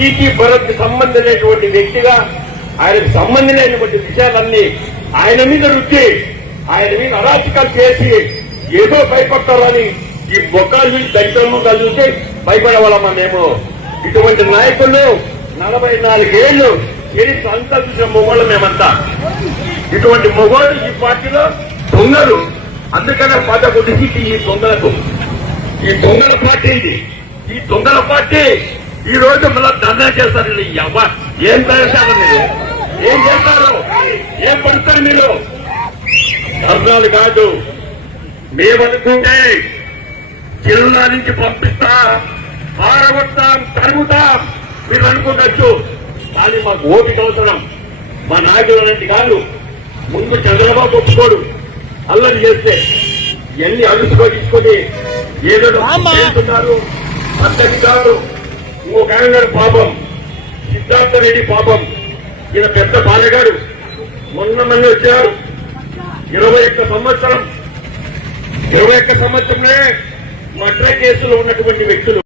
పీకి భరత్ సంబంధించినటువంటి వ్యక్తిగా ఆయనకు సంబంధించినటువంటి విషయాలన్నీ ఆయన మీద రుచి ఆయన మీద అరాచకాలు చేసి ఏదో భయపడతారని ఈ బొక్కలు చూసి దరిద్రంలో చూసి భయపడేవాళ్ళమ్మా మేము. ఇటువంటి నాయకులు 44 ఏళ్లు చరిత్ర అంతా చూసిన మొగోళ్ళు మేమంతా. ఇటువంటి మొగోళ్ళు ఈ పార్టీలో దొంగలు. అందుకనే 11 సీట్లు ఈ దొంగలకు. ఈ దొంగల పార్టీ ఇది. ఈ దొంగల పార్టీ ఈ రోజు మళ్ళా ధర్నా చేస్తారు. ఏం చేస్తారు మీరు? ఏం చేస్తారు? ఏం పడతారు మీరు? ధర్నాలు కాదు. మేమనుకుంటే జిల్లా నుంచి పంపిస్తాం, పారగొడతాం, తరుగుతాం మీరు అనుకోవచ్చు. కానీ మాకు ఓపిక అవసరం. మా నాయకులు అలాంటి కాదు. ముందు చంద్రబాబు ఒప్పుకోడు. అల్లరి చేస్తే ఎన్ని అడుచుకొని ఏదో చేస్తున్నారు. అద్దెకిస్తారు. ఇంకొక ఆయన గారు పాపం, సిద్ధార్థ రెడ్డి పాపం, ఈయన పెద్ద బాలగాడు. మొన్న మంది వచ్చారు. 21 సంవత్సరంలో మర్డర్ కేసులో ఉన్నటువంటి వ్యక్తులు.